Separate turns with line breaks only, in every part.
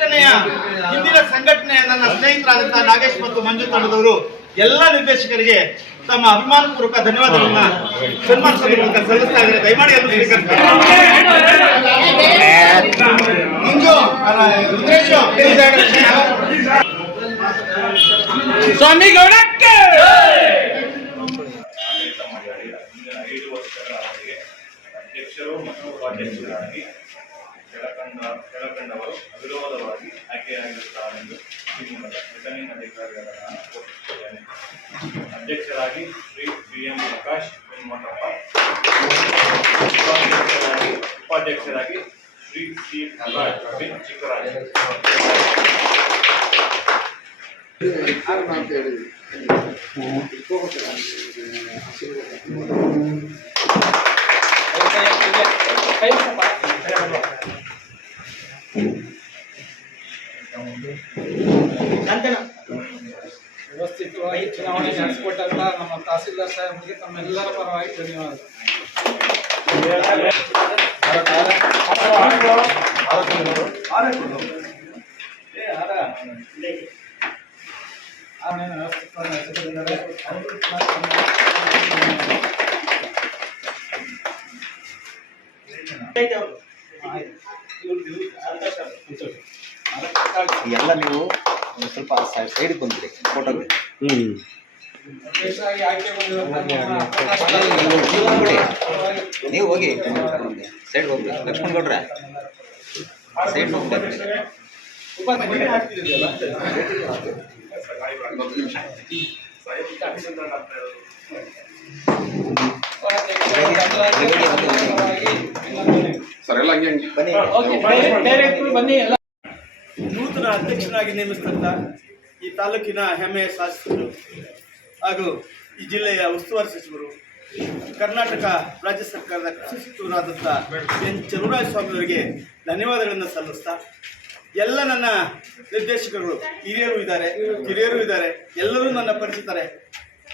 ಸಂಘಟನೆಯ ಹಿಂದಿನ ಸಂಘಟನೆಯ ನನ್ನ ಸ್ನೇಹಿತರಾದಂತಹ ನಾಗೇಶ್ ಮತ್ತು ಮಂಜು ತಂಡದವರು ಎಲ್ಲ ನಿರ್ದೇಶಕರಿಗೆ ತಮ್ಮ ಅಭಿಮಾನಪೂರ್ವಕ ಧನ್ಯವಾದಗಳನ್ನ ಸನ್ಮಾನಿಸಬೇಕು ಮೂಲಕ ಸಲ್ಲಿಸ್ತಾ ಇದ್ದಾರೆ. ದಯಮಾಡಿ ಎಲ್ಲರೂ ಸ್ವೀಕರಿಸ್ತಾರೆ?
ಸ್ವಾಮಿ ಗೌಡಕ್ಕೆ
ಐದು ವರ್ಷಗಳ ಅವಧಿಗೆ ಅಧ್ಯಕ್ಷರು ಮತ್ತು ಉಪಾಧ್ಯಕ್ಷರಾಗಿ ಕೆಳಕಂಡ ಕೆಳಕಂಡವರು ಪ್ರಕಾಶ್ ವೆಂಕಟಪ್ಪ ಉಪಾಧ್ಯಕ್ಷರಾಗಿ ಉಪಾಧ್ಯಕ್ಷರಾಗಿ ಶ್ರೀ ಸಿ ನಟರಾಜ್ ಬಿನ್ ಚಿಕ್ಕರಾಜ್
ವ್ಯವಸ್ಥಿತವಾಗಿ ಚುನಾವಣೆ ನಡೆಸಿಕೊಟ್ಟಂತ ನಮ್ಮ ತಹಸೀಲ್ದಾರ್ ಸಾಹೇಬರಿಗೆ ತಮ್ಮೆಲ್ಲರ ಪರವಾಗಿ ಧನ್ಯವಾದ.
ಎಲ್ಲ ನೀವು ಒಂದು ಸ್ವಲ್ಪ ಸೈಡ್ ಬಂದಿದೆ ಫೋಟೋಗೆ
ಹ್ಞೂ
ನೀವು ಹೋಗಿ ಸೈಡ್ ಹೋಗ್ರಿ ಲಕ್ಷ್ಮಣ್ ಗೌಡ್ರ. ಸೈಡ್ ಹೋಗ್ಬೇಕು ಸರ್
ಬನ್ನಿ. ಎಲ್ಲ
ನೂತನ ಅಧ್ಯಕ್ಷರಾಗಿ ನೇಮಿಸಿದಂತ ಈ ತಾಲೂಕಿನ ಹೆಮ್ಮೆಯ ಶಾಸಕರು ಹಾಗೂ ಈ ಜಿಲ್ಲೆಯ ಉಸ್ತುವಾರಿ ಸಚಿವರು ಕರ್ನಾಟಕ ರಾಜ್ಯ ಸರ್ಕಾರದ ಕೃಷಿ ಸಚಿವರಾದಂಥ ಎನ್ ಸ್ವಾಮಿ ಅವರಿಗೆ ಧನ್ಯವಾದಗಳನ್ನು ಸಲ್ಲಿಸ್ತಾ, ಎಲ್ಲ ನನ್ನ ನಿರ್ದೇಶಕರು ಹಿರಿಯರು ಇದ್ದಾರೆ, ಕಿರಿಯರು ಇದ್ದಾರೆ, ಎಲ್ಲರೂ ನನ್ನ ಪರಿಚಿತಾರೆ.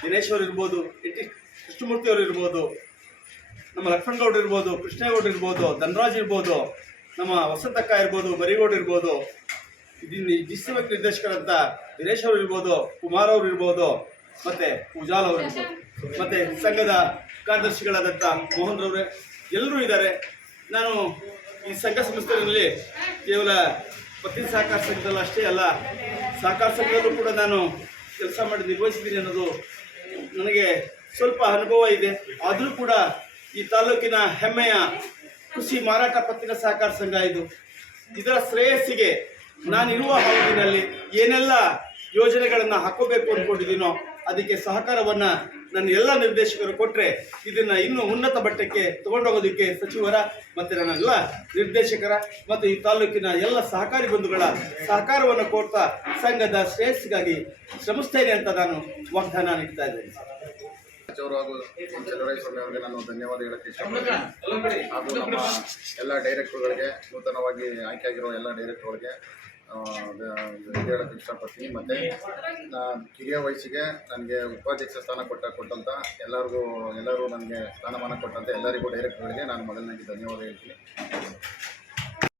ದಿನೇಶ್ ಅವರು ಇರ್ಬೋದು, ಎನ್ ಕೃಷ್ಣಮೂರ್ತಿ ಅವರು ಇರ್ಬೋದು, ನಮ್ಮ ಲಕ್ಷ್ಮಣಗೌಡ ಇರ್ಬೋದು ಕೃಷ್ಣೇಗೌಡ ಇರ್ಬೋದು, ಧನರಾಜ್ ಇರ್ಬೋದು, ನಮ್ಮ ವಸಂತಕ್ಕ ಇರ್ಬೋದು ಬರಿಗೌಡ ಇರ್ಬೋದು ಇದನ್ನ ಡಿಸ್ಟ್ರಿಕ್ಟ್ ನಿರ್ದೇಶಕರಂತ ದಿನೇಶ್ ಅವರು ಇರ್ಬೋದು ಕುಮಾರ್ ಅವರು ಇರ್ಬೋದು ಮತ್ತೆ ಉಜಾಲ್ ಅವರು ಇರ್ಬೋದು ಮತ್ತೆ ಸಂಘದ ಕಾರ್ಯದರ್ಶಿಗಳಾದಂಥ ಮೋಹನ್ ರವರೇ ಎಲ್ಲರೂ ಇದ್ದಾರೆ. ನಾನು ಈ ಸಂಘ ಸಂಸ್ಥೆಗಳಲ್ಲಿ ಕೇವಲ ಪತ್ನಿ ಸಹಕಾರ ಸಂಘದಲ್ಲಿ ಅಷ್ಟೇ ಅಲ್ಲ, ಸಹಕಾರ ಸಂಘದಲ್ಲೂ ಕೂಡ ನಾನು ಕೆಲಸ ಮಾಡಿ ನಿರ್ವಹಿಸಿದ್ದೀನಿ ಅನ್ನೋದು ನನಗೆ ಸ್ವಲ್ಪ ಅನುಭವ ಇದೆ. ಆದರೂ ಕೂಡ ಈ ತಾಲೂಕಿನ ಹೆಮ್ಮೆಯ ಕೃಷಿ ಮಾರಾಟ ಪತ್ತಿನ ಸಹಕಾರ ಸಂಘ ಇದು. ಇದರ ಶ್ರೇಯಸ್ಸಿಗೆ ನಾನಿರುವ ಹೌದಿನಲ್ಲಿ ಏನೆಲ್ಲ ಯೋಜನೆಗಳನ್ನು ಹಾಕೋಬೇಕು ಅಂದ್ಕೊಂಡಿದ್ದೀನೋ ಅದಕ್ಕೆ ಸಹಕಾರವನ್ನು ನನ್ನ ಎಲ್ಲ ನಿರ್ದೇಶಕರು ಕೊಟ್ಟರೆ ಇದನ್ನು ಇನ್ನೂ ಉನ್ನತ ಮಟ್ಟಕ್ಕೆ ತಗೊಂಡೋಗೋದಕ್ಕೆ ಸಚಿವರ ಮತ್ತು ನನ್ನೆಲ್ಲ ನಿರ್ದೇಶಕರ ಮತ್ತು ಈ ತಾಲೂಕಿನ ಎಲ್ಲ ಸಹಕಾರಿ ಬಂಧುಗಳ ಸಹಕಾರವನ್ನು ಕೊಡ್ತಾ ಸಂಘದ ಶ್ರೇಯಸ್ಸಿಗಾಗಿ ಶ್ರಮಿಸ್ತೇನೆ ಅಂತ ನಾನು ವಾಗ್ದಾನ ನೀಡ್ತಾ ಇದ್ದೇನೆ.
ಅವರು ಹಾಗೂ ಸ್ವಾಮಿ ಅವರಿಗೆ ನಾನು ಧನ್ಯವಾದ ಹೇಳಕ್ಕೆ ಇಷ್ಟಪಡ್ತೀನಿ. ಹಾಗೂ ನಮ್ಮ ಎಲ್ಲ ಡೈರೆಕ್ಟರ್ಗಳಿಗೆ ನೂತನವಾಗಿ ಆಯ್ಕೆಯಾಗಿರೋ ಎಲ್ಲ ಡೈರೆಕ್ಟರ್ಗಳಿಗೆ ಹೇಳಕ್ಕೆ ಇಷ್ಟಪಡ್ತೀನಿ. ಮತ್ತು ಕಿರಿಯ ವಯಸ್ಸಿಗೆ ನನಗೆ ಉಪಾಧ್ಯಕ್ಷ ಸ್ಥಾನ ಕೊಟ್ಟ ಕೊಟ್ಟಂಥ ಎಲ್ಲರಿಗೂ, ಎಲ್ಲರೂ ನನಗೆ ಸ್ಥಾನಮಾನ ಕೊಟ್ಟಂಥ ಎಲ್ಲರಿಗೂ ಡೈರೆಕ್ಟರ್ಗಳಿಗೆ ನಾನು ಮೊದಲನೇ ಧನ್ಯವಾದ ಹೇಳ್ತೀನಿ.